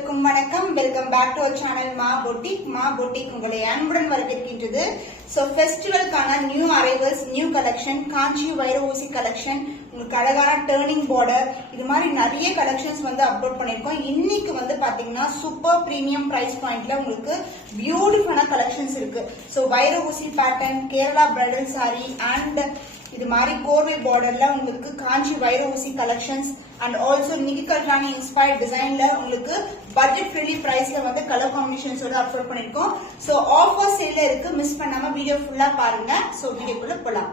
அனைவருக்கும் வணக்கம். Welcome back to our channel Maa boutique உங்களை அன்புடன் வரவேற்கின்றது. சோ ஃபெஸ்டிவல்கான new arrivals, new collection, Kanchi வைர ஊசி கலெக்ஷன், உங்களுக்கு அழகான டர்னிங் பார்டர், இது மாதிரி நிறைய கலெக்ஷன்ஸ் வந்து அப்லோட் பண்ணிருக்கோம். இன்னைக்கு வந்து பாத்தீங்கன்னா சூப்பர் பிரீமியம் பிரைஸ் பாயிண்ட்ல உங்களுக்கு பியூட்டிஃபுல்லான கலெக்ஷன்ஸ் இருக்கு. சோ வைர ஊசி pattern, Kerala bridal sari and இது மாதிரி கோர்வை பார்டர்ல உங்களுக்கு காஞ்சி வைர ஊசி collections and also Nikki Galrani inspired டிசைன்ல உங்களுக்கு பட்ஜெட் ஃப்ரெண்ட்லி பிரைஸ்ல வந்து கலர் காம்பினேஷன்ஸோட அப்லோட் பண்ணிருக்கோம். சோ ஆஃபர் சேல்ல இருக்கு, மிஸ் பண்ணாம வீடியோ ஃபுல்லா பாருங்க. சோ வீடியோக்குள்ள போலாம்.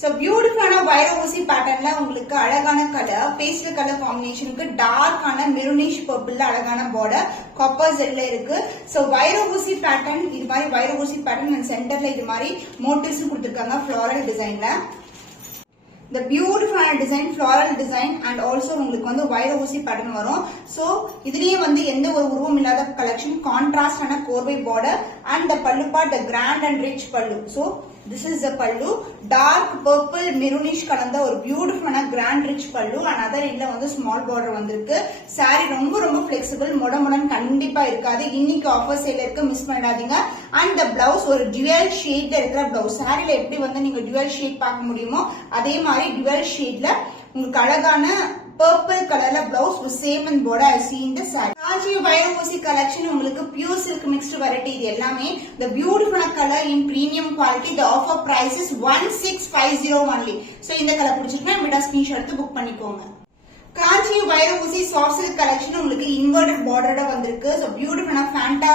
சோ பியூட்டிஃபுல்லான வைர ஊசி பேட்டர்ன்ல உங்களுக்கு அழகான கலர், பேஸ்டல் கலர் காம்பினேஷனுக்கு டார்க்கான மெரூனிஷ் பர்பிள்ல அழகான பார்டர், காப்பர் ஜெல்ல இருக்கு. சோ வைர ஊசி பேட்டர்ன், இது மாதிரி வைர ஊசி பேட்டர்ன் அண்ட் சென்டர்ல இது மாதிரி மோட்டிவ்ஸ் கொடுத்திருக்காங்க ஃபிளாரல் டிசைன்ல. இந்த பியூட்டிஃபுல்லான design floral design and also உங்களுக்கு வந்து வைர ஊசி பேட்டர்ன் வரும். சோ இதுலயே வந்து எந்த ஒரு உருவம் இல்லாத கலெக்ஷன், கான்ட்ராஸ்டான கோர்வை border and the pallu part the grand and rich pallu. So this is the pallu, dark purple maroonish கலந்த ஒரு பியூட்டிஃபுல்லான கிராண்ட் ரிச் பல்லு அண்ட் அதர் எண்ட்ல வந்து ஸ்மால் பார்டர் வந்திருக்கு. சாரி ரொம்ப ரொம்ப பிளெக்சிபிள், மொடமுடன் கண்டிப்பா இருக்காது. இன்னைக்கு ஆஃபர் சேல் இருக்கு, மிஸ் பண்ணிடாதீங்க. அண்ட் த பிளவுஸ் ஒரு டுவல் ஷேட்ல இருக்கிற பிளவுஸ். சாரில எப்படி வந்து நீங்க டுவல் ஷேட் பார்க்க முடியுமோ அதே மாதிரி டுவல் ஷேட்ல உங்களுக்கு அழகான பர்பிள் கலர்ல blouse same and border as seen the saree. காஞ்சி வைர ஊசி கலெக்ஷன் உங்களுக்கு பியூர் சில்க் மிக்ஸ்டு வெரைட்டி. இது எல்லாமே the beautiful color in premium quality. The offer price is 1650 only. So இந்த கலர் பிடிச்சிருக்கா விட ஸ்கிரீன்ஷாட் எடுத்து புக் பண்ணிக்கோங்க. காஞ்சி வைர ஊசி சாஃப்ட் சில்க் கலெக்ஷன் உங்களுக்கு இன்வெர்டட் பார்டரோட வந்திருக்கு. சோ பியூட்டிஃபுல்லான ஃபேண்டா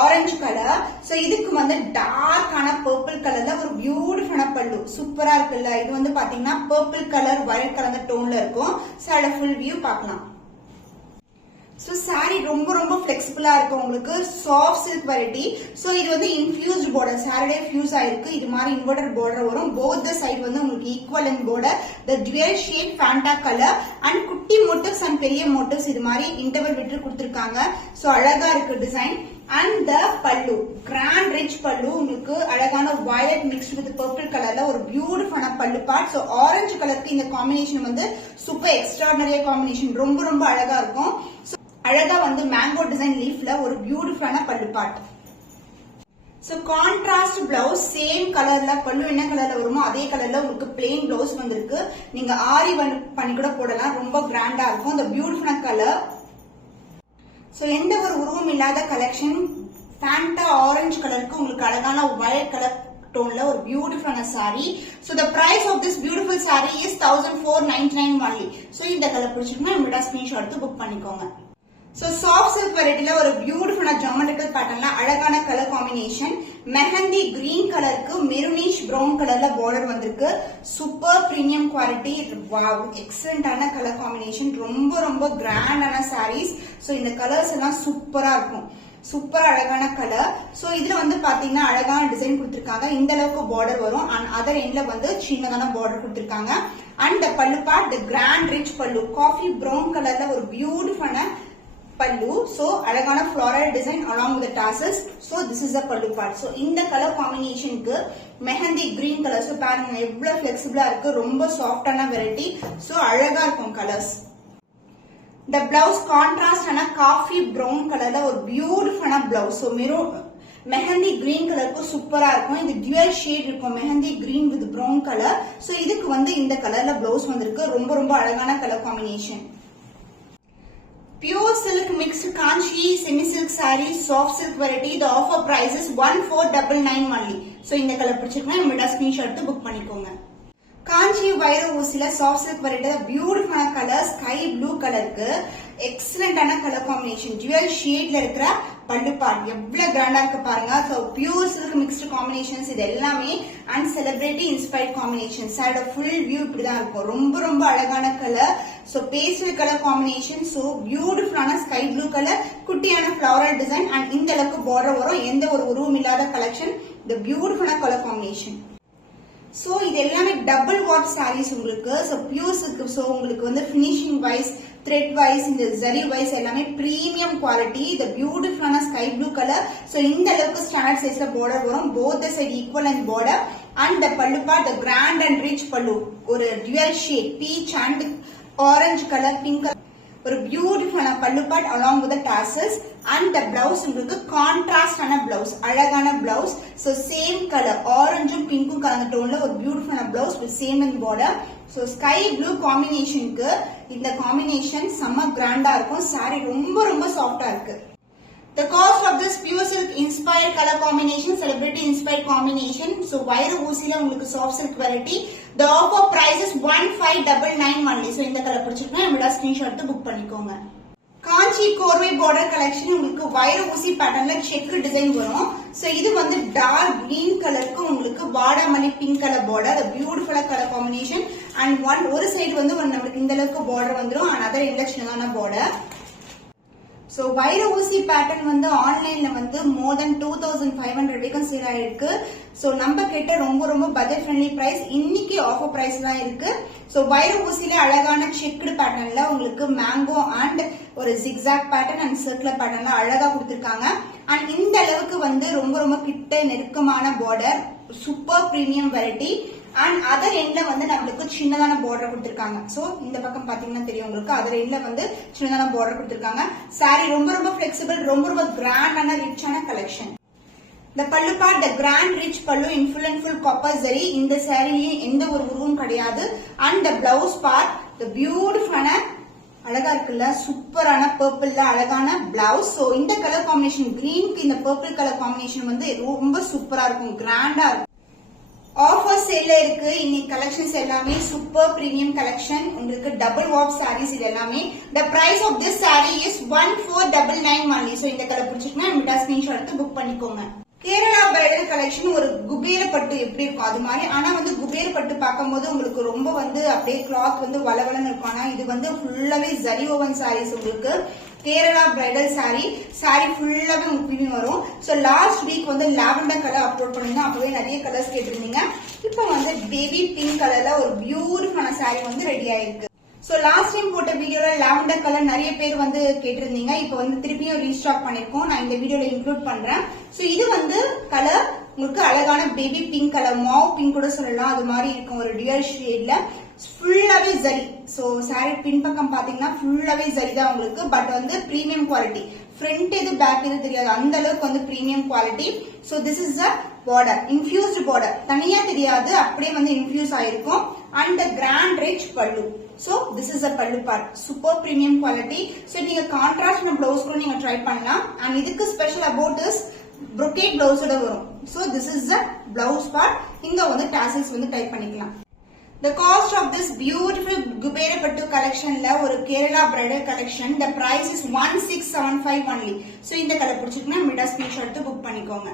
ஆரஞ்சு கலர். சோ இதுக்கு வந்து டார்க்கான பர்பிள் கலர்ல ஒரு பியூட்டிஃபுல்லான பல்லு சூப்பரா இருக்குல்ல. இது வந்து பாத்தீங்கன்னா பர்பிள் கலர் வயலட் கலர் டோன்ல இருக்கும். சோ அதோட ஃபுல் வியூ பார்க்கலாம். சோ சாரி ரொம்ப ரொம்ப பிளெக்சிபிளா இருக்கு, உங்களுக்கு சாஃப்ட் சில்க் வெரைட்டி. சோ இது வந்து இன்ஃபியூஸ்ட் பார்டர், சாரிலே ஃபியூஸ் ஆயிருக்கு. இது மாதிரி இன்வெர்டட் பார்டர் வரும். போத் த சைடு வந்து உங்களுக்கு equal and border, the dual shade Fanta colour and குட்டி மோட்டிவ்ஸ் அண்ட் பெரிய மோட்டிவ்ஸ் இது மாதிரி இன்டர்வல் விட்டு கொடுத்திருக்காங்க. சோ அழகா இருக்கு டிசைன். அண்ட் த பல்லு கிராண்ட் ரிச் பல்லு, உங்களுக்கு அழகான வயலட் மிக்ஸ்ட் வித் பர்பிள் கலர்ல ஒரு பியூட்டிஃபுல்லான பல்லு பார்ட். சோ ஆரஞ்சு கலருக்கு இந்த காம்பினேஷன் வந்து சூப்பர் எக்ஸ்ட்ராடனரி காம்பினேஷன், ரொம்ப ரொம்ப அழகா இருக்கும். அழகா வந்து மேங்கோ டிசைன் லீஃப்ல ஒரு பியூட்டிஃபுல்லான pallu part. So contrast blouse, same கலர்ல பல்லு என்ன கலர்ல வருமோ அதே கலர்ல உங்களுக்கு பிளெயின் பிளவுஸ் வந்திருக்கு. நீங்க ஆரி பண்ணி கூட போடலாம், ரொம்ப கிராண்டா இருக்கும். இந்த பியூட்டிஃபுல்லான கலர். சோ எந்த ஒரு உருவம் இல்லாத கலெக்ஷன், ஃபேண்டா ஆரஞ்சு கலருக்கு உங்களுக்கு அழகான வயலட் கலர் டோன்ல ஒரு பியூட்டிஃபுல்லான sari. So the price of this beautiful saree is 1499 only. So இந்த கலர் பிடிச்சிருக்குன்னா இமிடியா ஸ்கிரீன்ஷாட் எடுத்து புக் பண்ணிக்கோங்க. சோ சாஃப்ட் சில்க் வெரைட்டில ஒரு பியூட்டிஃபுல்லான ஜியோமெட்ரிக்கல் பேட்டர்ன்ல அழகான கலர் காம்பினேஷன். மெஹந்தி கிரீன் கலருக்கு மெரூனிஷ் பிரவுன் கலர்ல பார்டர் வந்திருக்கு. சூப்பர் பிரீமியம் குவாலிட்டி, வாவ் எக்ஸலண்டான கலர் காம்பினேஷன், ரொம்ப ரொம்ப கிராண்டான சாரீஸ். சோ இந்த கலர்ஸ் எல்லாம் சூப்பரா இருக்கும், சூப்பர் அழகான கலர். சோ இதுல வந்து பாத்தீங்கன்னா அழகான டிசைன் கொடுத்திருக்காங்க. இந்த அளவுக்கு பார்டர் வரும் அண்ட் அதர் எண்ட்ல வந்து சின்னதான பார்டர் கொடுத்திருக்காங்க. அண்ட் பல்லு பார்ட் தி கிராண்ட் ரிச் பல்லு, காஃபி பிரவுன் கலர்ல ஒரு பியூட்டிஃபுல்லான பல்லு. சோ அழகான floral design along with the tassels. So this is the pallu part. So இந்த கலர் காம்பினேஷனுக்கு மெஹந்தி கிரீன் கலர். சோ பாருங்க எவ்வளவு பிளெக்சிபிளா இருக்கு, ரொம்ப சாஃப்டான வெரைட்டி. சோ அழகா இருக்கும் கலர்ஸ். The blouse contrast ஆன காஃபி பிரவுன் கலர்ல ஒரு பியூட்டிஃபுல்லான பிளவுஸ். சோ மெஹந்தி கிரீன் கலருக்கு சூப்பரா இருக்கும். இது டுவல் ஷேட் இருக்கும், mehndi green with brown colour. So இதுக்கு வந்து இந்த கலர்ல பிளவுஸ் வந்திருக்கு. ரொம்ப ரொம்ப அழகான colour combination. Pure silk mixed Kanchi semi silk saree, soft silk variety. The offer price is 1499 only. So இந்த கலர் பிடிச்சிருக்கா இமிடியா ஸ்கிரீன்ஷாட் எடுத்து புக் பண்ணிக்கோங்க. காஞ்சி வைர ஊசில சாஃப்ட் சில்க் வெரைட்டி பியூட்டிஃபுல்லான கலர், ஸ்கை ப்ளூ கலருக்கு எக்ஸலண்டான கலர் காம்பினேஷன், டுவல் ஷேட்ல இருக்கிற பல்லு பார்ட் எவ்வளவு கிராண்டா இருக்கு பாருங்க. So pure silk mixed combinations இது எல்லாமே அண்ட் செலிபிரிட்டி இன்ஸ்பயர்ட் காம்பினேஷன். சாரோட ஃபுல் வியூ இப்படிதான் இருக்கும், ரொம்ப ரொம்ப அழகான colour. So pastel colour combination. So பியூட்டிஃபுல்லான ஸ்கை ப்ளூ கலர், குட்டியான ஃபிளவரல் டிசைன் அண்ட் இந்த அளவுக்கு பார்டர் வரும். எந்த ஒரு உருவம் இல்லாத கலெக்ஷன், இந்த பியூட்டிஃபுல்லான கலர் காம்பினேஷன். சோ இது எல்லாமே டபுள் வாட் சாரீஸ் உங்களுக்கு. So pure silk. சோ உங்களுக்கு வந்து பினிஷிங் வைஸ், த்ரெட் வைஸ், இந்த ஜரி வைஸ் எல்லாமே பிரீமியம் குவாலிட்டி. இந்த பியூட்டிஃபுல்லான ஸ்கை ப்ளூ கலர். சோ இந்த அளவுக்கு ஸ்டாண்டர்ட் சைஸ்ல பார்டர் வரும். Both the side equal and border and the pallu part the grand and rich pallu, ஒரு dual shade peach and orange colour, pink colour ஒரு பியூட்டிஃபுல்லான pallu part along with the tassels and the blouse உங்களுக்கு கான்ட்ராஸ்டான blouse, அழகான blouse. So same color, ஆரஞ்சும் பிங்க்கும் கலந்த டோன்ல ஒரு பியூட்டிஃபுல்லான blouse with same in border. So sky blue காம்பினேஷனுக்கு இந்த combination செம்ம கிராண்டா இருக்கும். saree ரொம்ப ரொம்ப சாஃப்டா இருக்கு. The cost of this pure silk inspired color combination, celebrity inspired combination. So wire ஊசில உங்களுக்கு soft silk variety. The offer price is 1599 only. So இந்த கலர் பிடிச்சிருக்கா நம்மளோட ஸ்கிரீன்ஷாட் எடுத்து புக் பண்ணிக்கோங்க. காஞ்சி கோர்வை border collection உங்களுக்கு வயர் ஊசி பேட்டர்ன்ல செக் டிசைன் வரும். So இது வந்து டார்க் கிரீன் கலருக்கு உங்களுக்கு வாடாமல்லி pink colour border, a beautiful color combination. And ஒரு சைடு வந்து நமக்கு இந்த அளவுக்கு border வந்துரும், another இந்த சின்னதான border. So வைர ஊசி பேட்டர்ன் வந்து ஆன்லைன்ல வந்து more than 2500 வரைக்கும் சேல் ஆயிருக்கு. So நம்ம கிட்ட ரொம்ப ரொம்ப பட்ஜெட் ஃப்ரெண்ட்லி பிரைஸ், இன்னைக்கு ஆஃபர் பிரைஸ் தான் இருக்கு. So வைர ஊசில அழகான செக்டு பேட்டர்ன்ல உங்களுக்கு மேங்கோ அண்ட் ஒரு ஜிக்ஸாக் பேட்டர்ன் அண்ட் சர்க்குலர் பேட்டர்ன்ல அழகா கொடுத்திருக்காங்க. அண்ட் இந்த அளவுக்கு வந்து ரொம்ப ரொம்ப கிட்ட நெருக்கமான border, super premium variety. And other எண்ட்ல வந்து நம்மளுக்கு சின்னதான பார்டர் கொடுத்திருக்காங்க. சோ இந்த பக்கம் பாத்தீங்கன்னா தெரியும் உங்களுக்கு, அதர் எண்ட்ல வந்து சின்னதான பார்டர் கொடுத்திருக்காங்க. சாரி ரொம்ப ரொம்ப பிளெக்சிபிள், ரொம்ப ரொம்ப கிராண்டான ரிச்சான கலெக்ஷன். இந்த பல்லு பார்ட் த கிராண்ட் ரிச் பல்லு in full and full copper zari. இந்த சாரிலேயே எந்த ஒரு உருவம் கிடையாது. அண்ட் த பிளவுஸ் பார்ட் த பியூட்டிஃபுல்லான அழகா இருக்குல்ல, சூப்பரான பர்பிள்ல அழகான பிளவுஸ். சோ இந்த கலர் காம்பினேஷன் கிரீனுக்கு இந்த பர்பிள் கலர் காம்பினேஷன் வந்து ரொம்ப சூப்பரா இருக்கும், கிராண்டா இருக்கும். ஆஃபர் சேல்ல இருக்கு இன்னைக்கு கலெக்ஷன்ஸ் எல்லாமே சூப்பர் பிரீமியம் கலெக்ஷன். உங்களுக்கு டபுள் வாப் சாரீஸ் இது எல்லாமே. The price of this saree is 1499 only. So இந்த கலர் பிடிச்சிருக்குன்னா நம்மகிட்ட ஸ்கிரீன்ஷாட் எடுத்து புக் பண்ணிக்கோங்க. கேரளா பிரைடல் கலெக்ஷன் ஒரு குபேர பட்டு எப்படி இருக்கும் அது மாதிரி. ஆனா வந்து குபேர பட்டு பார்க்கும்போது உங்களுக்கு ரொம்ப வந்து அப்படியே கிளாத் வந்து வளவளன்னு இருக்கும். ஆனா இது வந்து ஃபுல்லாவே ஜரி ஓவன் சாரீஸ். உங்களுக்கு கேரளா பிரைடல் சாரி ஃபுல்லாவே உங்களுக்கு வரும். சோ லாஸ்ட் வீக் வந்து லாவெண்டர் கலர் அப்லோட் பண்ணிருந்தோம், அப்பவே நிறைய கலர்ஸ் கேட்டிருந்தீங்க. இப்போ வந்து பேபி பிங்க் கலர்ல ஒரு பியூட்டிஃபுல்லான சாரி வந்து ரெடி ஆயிருக்கு. சோ லாஸ்ட் டைம் போட்ட வீடியோல லாவெண்டர் கலர் நிறைய பேர் வந்து கேட்டிருந்தீங்க. இப்போ வந்து திருப்பியும் ரீஸ்டாக் பண்ணிருக்கோம், நான் இந்த வீடியோல இன்க்ளூட் பண்றேன். சோ இது வந்து கலர் உங்களுக்கு அழகான baby pink colour, Mau pink கூட சொல்லலாம், அது மாதிரி இருக்கும் ஒரு டியர் ஷேட்ல. ஃபுல்லாவே ஜரி. சோ சாரி பின்பக்கம் பாத்தீங்கன்னா ஃபுல்லாவே ஜரி தான் உங்களுக்கு. பட் வந்து பிரீமியம் குவாலிட்டி, ஃப்ரண்ட் எது பேக் எது தெரியாது, அந்த அளவுக்கு வந்து premium quality. So this is the border, infused border, தனியா தெரியாது, அப்படியே வந்து இன்ஃபியூஸ் ஆயிருக்கும். And the grand rich pallu. So this is a பல்லு part, super premium quality. So நீங்க கான்ட்ராஸ்ட் பிளவுஸ் கூட நீங்க ட்ரை பண்ணலாம். அண்ட் இதுக்கு ஸ்பெஷல் அபவுட் இஸ் brocade பிளவுஸோட வரும். So this is the blouse part. இங்க வந்து tassels வந்து டைப் பண்ணிக்கலாம். The cost of this beautiful Gubera Pattu collection la ஒரு Kerala bridal collection, the price is 1675 only. So இந்த colour பிடிச்சிருக்குன்னா மிடா screenshot எடுத்து book பண்ணிக்கோங்க.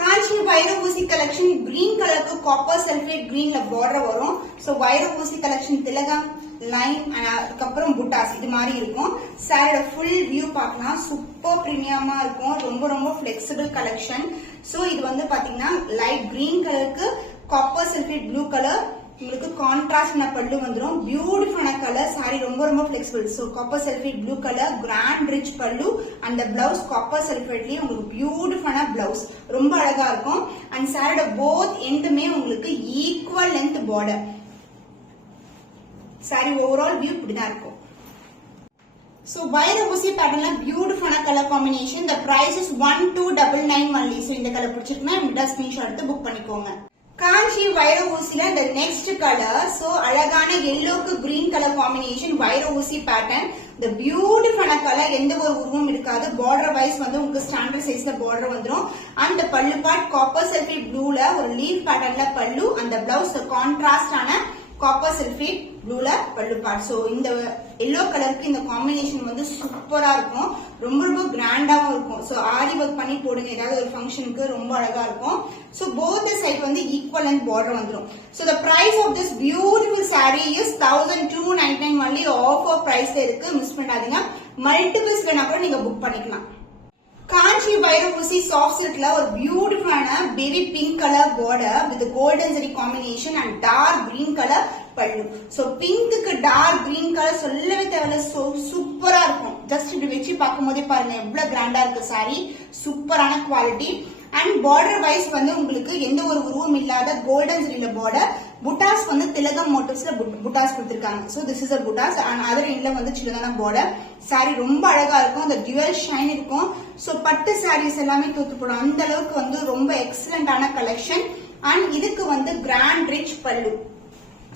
காஞ்சி வைர ஊசி கலெக்ஷன் கிரீன் கலருக்கு காப்பர் சல்ஃபேட் கிரீன்ல பார்டர் வரும். சோ வைர ஊசி கலெக்ஷன் திலகம் லைன் அதுக்கப்புறம் புட்டாஸ் இது மாதிரி இருக்கும். சாரியோட ஃபுல் வியூ பார்க்கலாம், சூப்பர் பிரீமியமா இருக்கும், ரொம்ப ரொம்ப பிளெக்சிபிள் கலெக்ஷன். சோ இது வந்து பாத்தீங்கன்னா லைட் கிரீன் கலருக்கு காப்பர் சல்ஃபேட் ப்ளூ கலர், உங்களுக்கு கான்ட்ராஸ்ட் பல்லு வந்துடும். பியூட்டிஃபுல்லான கலர், சாரி ரொம்ப ரொம்ப flexible. So copper sulphate blue colour, grand rich pallu. அந்த பிளவுஸ் காப்பர் சல்ஃபேட்லயே உங்களுக்கு பியூட்டிஃபுல்லான பிளவுஸ், ரொம்ப அழகா இருக்கும். அண்ட் சாரியோட போத் எண்டுமே உங்களுக்கு equal length border. Sorry overall view இப்படிதான் இருக்கும். So வைர ஊசி பேட்டர்ன்ல பியூட்டிஃபுல்லான colour combination. The price is 1299 only. So இந்த கலர் பிடிச்சிருக்குன்னா இந்த ஸ்கிரீன்ஷாட் எடுத்து புக் பண்ணிக்கோங்க. காஞ்சி வைர ஊசில இந்த நெக்ஸ்ட் கலர், சோ அழகான எல்லோக்கு கிரீன் கலர் காம்பினேஷன் வைர ஊசி பேட்டர்ன். இந்த பியூட்டிஃபுல்லான கலர், எந்த ஒரு உருவம் இருக்காது. பார்டர் வைஸ் வந்து உங்களுக்கு ஸ்டாண்டர்ட் சைஸ்ல பார்டர் வந்துடும். அந்த பல்லு பார்ட் காப்பர் சல்ஃபேட் ப்ளூல ஒரு லீஃப் பேட்டர்ன்ல பல்லு, அந்த பிளவுஸ் கான்ட்ராஸ்டான காப்பர் சல்ஃபேட் ப்ளூல பல்லு பார்ட். சோ இந்த எல்லோ கலருக்கு இந்த காம்பினேஷன் வந்து சூப்பரா இருக்கும், ரொம்ப ரொம்ப கிராண்டாவும் இருக்கும். சோ ஆரி ஒர்க் பண்ணி போடுங்க ஏதாவது ஒரு ஃபங்க்ஷனுக்கு, ரொம்ப அழகா இருக்கும். சோ போத் சைட் வந்து ஈக்குவல் அண்ட் பார்டர் வந்துடும். So the price of this beautiful sari is 1299 only. Offer பிரைஸ்ல இருக்கு, மிஸ் பண்ணாதீங்க. மல்டிபிள்ஸ் வேணா கூட நீங்க புக் பண்ணிக்கலாம். காஞ்சி வைர ஊசி சாஃப்ட் சில்க்ல ஒரு பியூட்டிஃபுல்லான baby pink colour border with golden zari combination and dark green colour pallu. So பிங்க்கு டார்க் கிரீன் கலர் சொல்லவே தேவையில்ல, சூப்பரா இருக்கும். ஜஸ்ட் இப்படி வச்சு பார்க்கும் போதே பாருங்க எவ்வளவு கிராண்டா இருக்கு சாரி, சூப்பரான குவாலிட்டி. அண்ட் பார்டர் வைஸ் வந்து உங்களுக்கு எந்த ஒரு உருவம் இல்லாத கோல்டன் ஜரியில பார்டர், புட்டாஸ் வந்து திலகம் மோட்டிவ்ஸ்ல புட்டாஸ் கொடுத்திருக்காங்க. So this is a buttas and other எண்ட்ல வந்து சின்னதான பார்டர். சாரி ரொம்ப அழகா இருக்கும். அந்த டுவல் ஷைன் இருக்கும். சோ பட்டு சாரீஸ் எல்லாமே தூத்து போடும். அந்த அளவுக்கு வந்து ரொம்ப எக்ஸலண்டான கலெக்ஷன். அண்ட் இதுக்கு வந்து grand rich pallu.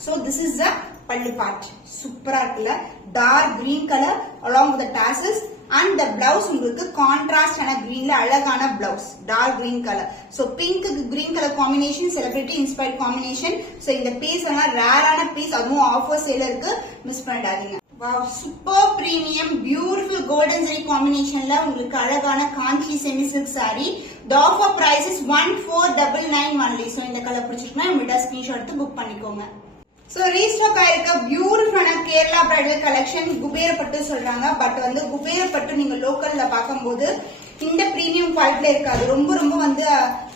So this is a pallu part. சூப்பரா இருக்குல்ல, dark green colour along with the tassels. And the blouse உங்களுக்கு கான்ட்ராஸ்ட் ஆன கிரீன்ல அழகான blouse, dark green colour. So pink green colour combination, celebrity inspired combination. So இந்த piece எல்லாம் ரேரான piece, அதுவும் ஆஃபர் சேல இருக்கு, மிஸ் பண்ணிடாதீங்க. Wow, super premium beautiful golden zari காம்பினேஷன்ல உங்களுக்கு அழகான Kanchi semi silk sari. The offer price is 1499 only. So இந்த கலர் பிடிச்சிருக்குன்னா இமிடியா ஸ்கிரீன்ஷாட் எடுத்து புக் பண்ணிக்கோங்க. சோ ரீஸ்டாக் ஆயிருக்க பியூட்டிஃபுல்லான கேரளா பிரைடல் கலெக்ஷன் குபேரப்பட்டு சொல்றாங்க. பட் வந்து குபேரப்பட்டு நீங்க லோக்கல்ல பார்க்கும்போது இந்த பிரீமியம் குவாலிட்டில இருக்காது. ரொம்ப ரொம்ப வந்து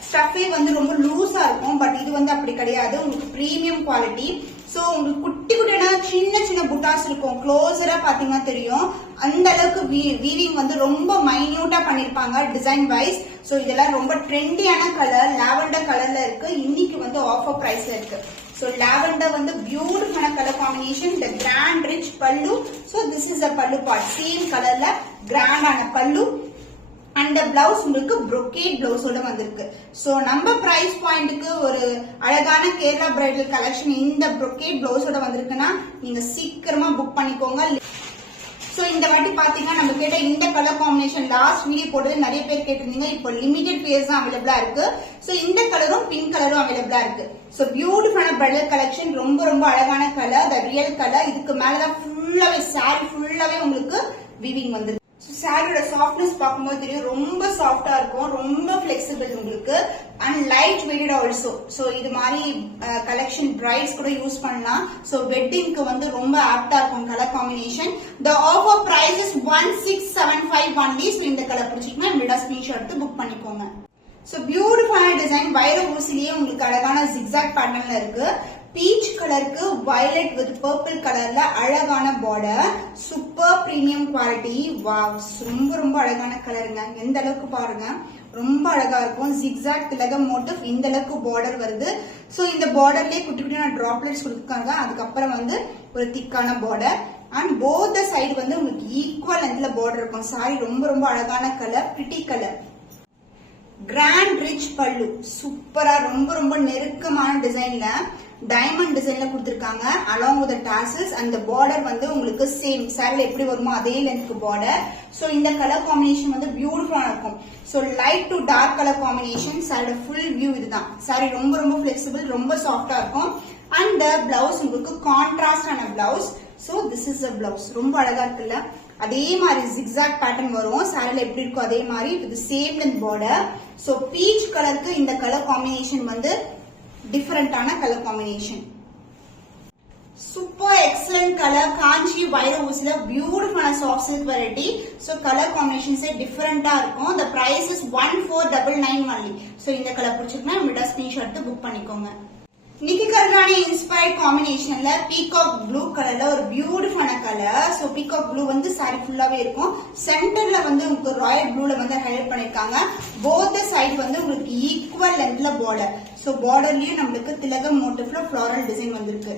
ஸ்டஃபே வந்து ரொம்ப லூஸா இருக்கும். பட் இது வந்து அப்படி கிடையாது, உங்களுக்கு பிரீமியம் குவாலிட்டி. சோ உங்களுக்கு குட்டி குட்டியான சின்ன சின்ன புட்டாஸ் இருக்கும். க்ளோஸரா பாத்தீங்கன்னா தெரியும். அந்த அளவுக்கு வீவிங் வந்து ரொம்ப மைன்யூட்டா பண்ணிருப்பாங்க டிசைன் வைஸ். சோ இதெல்லாம் ரொம்ப ட்ரெண்டியான கலர், லாவெண்டர் கலர்ல இருக்கு. இன்னைக்கு வந்து ஆஃபர் பிரைஸ்ல இருக்கு. So lavender வந்து பியூட்டிஃபுல்லான colour combination. The grand rich pallu. So this is a pallu part. Same கலர்ல கிராண்ட் ஆன பல்லு. And the blouse உங்களுக்கு brocade blouse ஓட வந்திருக்கு. So நம்ம பிரைஸ் பாயிண்ட்க்கு ஒரு அழகான கேரளா பிரைடல் கலெக்ஷன் இந்த brocade blouse ஓட வந்திருக்குன்னா நீங்க சீக்கிரமா புக் பண்ணிக்கோங்க. சோ இந்த வாட்டி பாத்தீங்கன்னா நம்ம கேட்ட இந்த கலர் காம்பினேஷன் லாஸ்ட் வீடியோ போட்டது நிறைய பேர் கேட்டிருந்தீங்க. இப்போ லிமிடெட் பேர்ஸ் தான் அவைலபிளா இருக்கு. சோ இந்த கலரும் பிங்க் கலரும் அவைலபிளா இருக்கு. சோ பியூட்டிஃபுல்லான பிரைடல் கலெக்ஷன், ரொம்ப ரொம்ப அழகான கலர், த ரியல் கலர். இதுக்கு மேலதான் ஃபுல்லாவே சாரி ஃபுல்லாவே உங்களுக்கு வீவிங் வந்து. சாரியோட சாஃப்ட்னஸ் பார்க்கும்போது தெரியும், ரொம்ப சாஃப்டா இருக்கும், ரொம்ப பிளெக்சிபிள் உங்களுக்கு. And light weighted also. So இது மாதிரி கலெக்ஷன் பிரைட்ஸ் கூட யூஸ் பண்ணலாம். சோ வெட்டிங்க்கு வந்து ரொம்ப ஆப்டா இருக்கும் colour combination. The offer price is 1675 only. So இந்த கலர் பிடிச்சிங்கன்னா இமிடியா ஸ்கிரீன்ஷாட் எடுத்து புக் பண்ணிக்கோங்க. சோ பியூட்டிஃபுல்லான டிசைன், வைர ஊசிலேயே உங்களுக்கு அழகான ஜிக்ஸாக் பேட்டர்ன்ல இருக்கு. பீச் கலருக்கு வயலட் வித் பர்பிள் கலர்ல அழகான border, super premium quality. Wow, ரொம்ப ரொம்ப அழகான கலருங்க. எந்த அளவுக்கு பாருங்க, ரொம்ப அழகா இருக்கும். ஜிக்ஸாக் திலகம் மோட்டிவ், இந்த அளவுக்கு பார்டர் வருது. சோ இந்த பார்டர்லயே குட்டி குட்டியான டிராப்லெட்ஸ் கொடுத்துருக்காங்க. அதுக்கப்புறம் வந்து ஒரு திக்கான பார்டர். அண்ட் போத் சைடு வந்து உங்களுக்கு ஈக்குவல் லென்த்ல பார்டர் இருக்கும். சாரி ரொம்ப ரொம்ப அழகான colour, pretty colour. Grand rich pallu, சூப்பரா ரொம்ப ரொம்ப நெருக்கமான டிசைன்ல டைமண்ட் டிசைன்ல கொடுத்திருக்காங்க along with the tassels. and the border வந்து உங்களுக்கு சேம் சாரில எப்படி வருமோ அதே லென்த்க்கு பார்டர். சோ இந்த கலர் காம்பினேஷன் வந்து பியூட்டிஃபுல்லா இருக்கும். So light to dark colour combination. சாரியோட ஃபுல் வியூ இதுதான். சாரி ரொம்ப ரொம்ப பிளெக்சிபிள், ரொம்ப சாஃப்டா இருக்கும். அண்ட் the blouse உங்களுக்கு கான்ட்ராஸ்ட் ஆன blouse. So this is a blouse. ரொம்ப அழகா இருக்குல்ல, அதே மாதிரி ஜிக்ஸாக் பேட்டர்ன் வரும். சாரில எப்படி இருக்கோ அதே மாதிரி with same length border. So peach கலருக்கு இந்த கலர் காம்பினேஷன் வந்து டிஃபரெண்டான colour combination. Super excellent colour, Kanchi வைர ஊசில பியூட்டிஃபுல்லான soft silk variety. So colour காம்பினேஷன்ஸே டிஃபரெண்டா இருக்கும். the price is 1499 only. So இந்த கலர் பிடிச்சிருக்குன்னா இமிடியா ஸ்கிரீன்ஷாட் எடுத்து புக் பண்ணிக்கோங்க. நிக்கி கல்ரானி இன்ஸ்பயர்ட் காம்பினேஷன்ல பீகாக் ப்ளூ கலர்ல ஒரு பியூட்டிஃபுல்லான கலர். சோ பீகாக் ப்ளூ வந்து சாரி ஃபுல்லாவே இருக்கும். சென்டர்ல வந்து உங்களுக்கு ராயல் ப்ளூல வந்து ஹைலைட் பண்ணிருக்காங்க. போத் சைடு வந்து உங்களுக்கு ஈக்குவல் லென்த்ல பார்டர். சோ பார்டர்லயும் நம்மளுக்கு திலகம் மோட்டிவ்ல ஃப்ளாரல் டிசைன் வந்திருக்கு.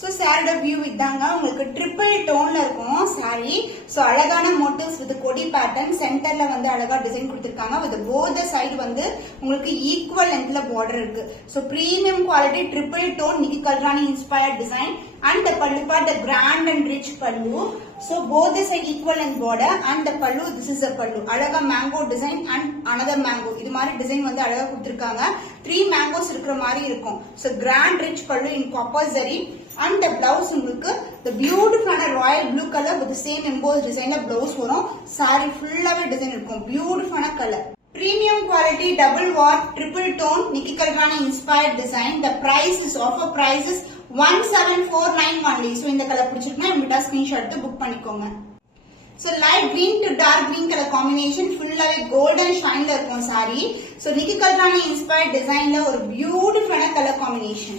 சோ சாரியோட வியூ இதாங்க. உங்களுக்கு ட்ரிபிள் டோன்ல இருக்கும் சாரி. சோ அழகான மோட்டிவ்ஸ் வித் கொடி பேட்டர்ன், சென்டர்ல வந்து அழகா டிசைன் கொடுத்திருக்காங்க. வித் போத் சைடு வந்து உங்களுக்கு ஈக்குவல் லென்த்ல பார்டர் இருக்கு. So premium quality triple tone Nikki Galrani inspired design. and the pallu part, the grand and rich pallu. So both the side equal in border and the pallu, this is the pallu. Alaga mango design and another mango. இது மாதிரி design வந்து அழகா கொடுத்திருக்காங்க. 3 mangoes இருக்கிற மாதிரி இருக்கும். So grand rich pallu in copper zari. And the blouse உங்களுக்கு the beautiful royal blue color with the same embossed design blouse வரும். saree ஃபுல்லாவே டிசைன் இருக்கும். beautiful color. Premium quality double watt triple tone Nikki Kalrani inspired design. The price is offer price is 1749 only. So இந்த colour பிடிச்சிருக்குன்னா இமிடியா screenshot எடுத்து book பண்ணிக்கோங்க. So light green to dark green color combination ஃபுல்லாவே golden shineல இருக்கும் saree. So Nikki Kalrani inspired designல ஒரு beautiful color combination.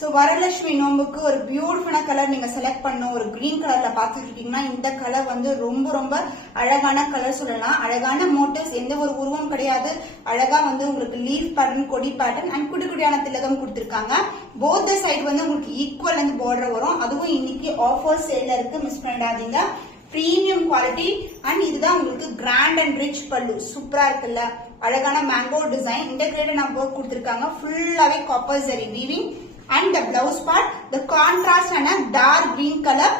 So Varalakshmi நோம்புக்கு ஒரு பியூட்டிஃபுல்லான கலர் நீங்க செலக்ட் பண்ணணும், ஒரு கிரீன் கலர்ல பாத்துட்டு இருக்கீங்கன்னா இந்த கலர் வந்து ரொம்ப ரொம்ப அழகான கலர் சொல்லலாம். அழகான மோட்டிவ்ஸ், எந்த ஒரு உருவம் கிடையாது, அழகா வந்து உங்களுக்கு லீஃப் பேட்டர்ன், கொடி பேட்டர்ன் அண்ட் குட்டி குட்டியான திலகம் கொடுத்திருக்காங்க. போத் சைடு வந்து உங்களுக்கு ஈக்குவல் வந்து பார்டர் வரும். அதுவும் இன்னைக்கு ஆஃபர் சேல்ல இருக்கு, மிஸ் பண்ணிடாதீங்க. பிரீமியம் குவாலிட்டி அண்ட் இதுதான் உங்களுக்கு கிராண்ட் அண்ட் ரிச் பல்லு. சூப்பரா இருக்குல்ல, அழகான மேங்கோ டிசைன் இன்டகிரேட்டட் நான் ஒர்க் கொடுத்திருக்காங்க. ஃபுல்லாவே copper zari weaving and the blouse part the contrast and a dark green color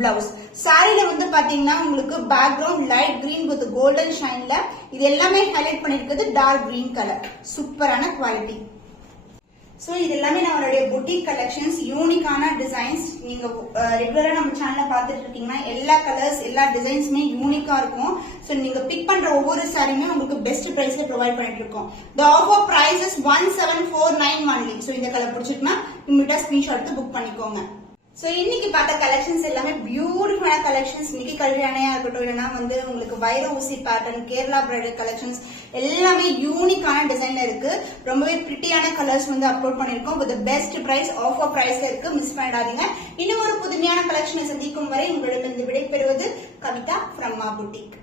blouse. சாரில வந்து பாத்தீங்கன்னா உங்களுக்கு background light green with golden ஷைன்ல இது எல்லாமே ஹைலைட் பண்ணிருக்குது டார்க் கிரீன் கலர். சூப்பரான குவாலிட்டி. சோ இது எல்லாமே நம்மளுடைய புட்டிக் கலெக்ஷன்ஸ், யூனிக்கான டிசைன்ஸ். நீங்க ரெகுலரா நம்ம சேனல்ல பாத்துட்டு இருக்கீங்கன்னா எல்லா கலர்ஸ் எல்லா டிசைன்ஸுமே யூனிக்கா இருக்கும். சோ நீங்க பிக் பண்ற ஒவ்வொரு சாரியுமே உங்களுக்கு பெஸ்ட் பிரைஸ்ல ப்ரொவைட் பண்ணிட்டு இருக்கோம். The offer price is 1749 only. So இந்த கலர் பிடிச்சிருக்குன்னா இமிடியா ஸ்கிரீன்ஷாட் எடுத்து புக் பண்ணிக்கோங்க. சோ இன்னைக்கு பார்த்த கலெக்ஷன்ஸ் எல்லாமே பியூட்டிஃபுல்லான கலெக்ஷன்ஸ். நிக்கி கல்யாணையா இருக்கட்டும், இல்லைன்னா வந்து உங்களுக்கு வைர ஊசி பேட்டர்ன், கேரளா பிரைடல் கலெக்ஷன்ஸ் எல்லாமே யூனிக்கான டிசைன்ல இருக்கு. ரொம்பவே பிரிட்டியான கலர்ஸ் வந்து அப்லோட் பண்ணிருக்கோம். வித் பெஸ்ட் பிரைஸ், ஆஃபர் பிரைஸ்ல இருக்கு, மிஸ் பண்ணிடாதீங்க. இன்னும் ஒரு புதுமையான கலெக்ஷனை சந்திக்கும் வரை உங்களிடம் விடை பெறுவது கவிதா ஃப்ரம் மா புட்டிக்.